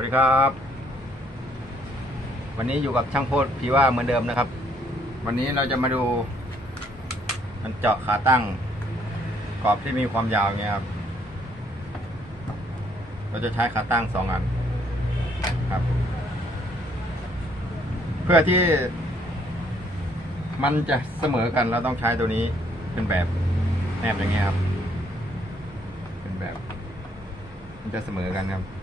วัสดีครับ วันนี้อยู่กับช่างโพดพีว่าเหมือนเดิมนะครับ วันนี้เราจะมาดูมันเจาะขาตั้งกรอบที่มีความยาวเงี้ยครับ เราจะใช้ขาตั้งสองอันครับ เพื่อที่ มันจะเสมอกันเราต้องใช้ตัวนี้เป็นแบบแนบอย่างเงี้ยครับ เป็นแบบ มันจะเสมอกันครับ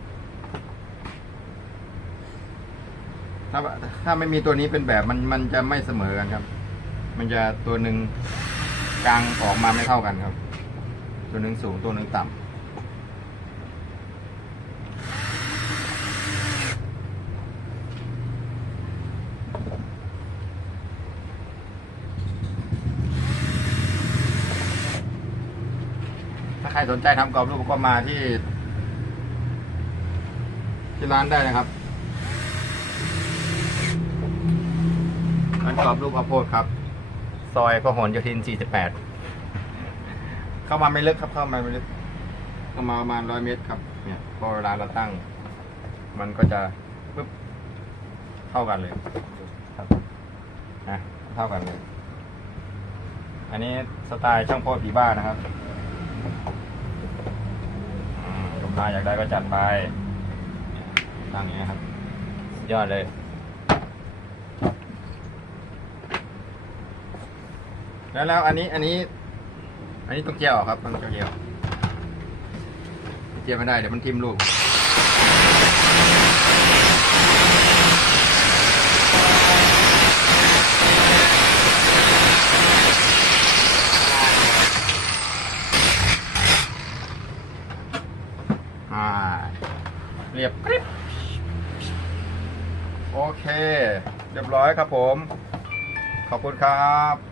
ถ้าถ้าไม่มีตัวนี้เป็นแบบมันมันจะไม่เสมอกันครับ มันจะตัวหนึ่งกลางออกมาไม่เท่ากันครับ ตัวหนึ่งสูงตัวหนึ่งต่ำถ้าใครสนใจทำกรอบรูปก็มาที่ ที่ร้านได้นะครับ ร้านกรอบรูปข้าวโพดครับ ซอยพหลโยธิน 48 เข้ามาไม่ลึกครับ เข้ามาไม่ลึกเข้ามาประมาณร้อยเมตรครับ เนี่ยพอเวลาเราตั้ง มันก็จะปึ๊บเท่ากันเลยครับนะเท่ากันเลย อันนี้สไตล์ช่างโพดผีบ้านะครับอืมลูกค้าอยากได้ก็จัดไปตั้งอย่างนี้ยครับสุดยอดเลย แล้วแล้วอันนี้อันนี้ อันนี้ต้องเจียวครับต้องเจียวเจียวไม่ได้เดี๋ยวมันทิ่มลูกเรียบกริบโอเค เรียบร้อยครับผม ขอบคุณครับ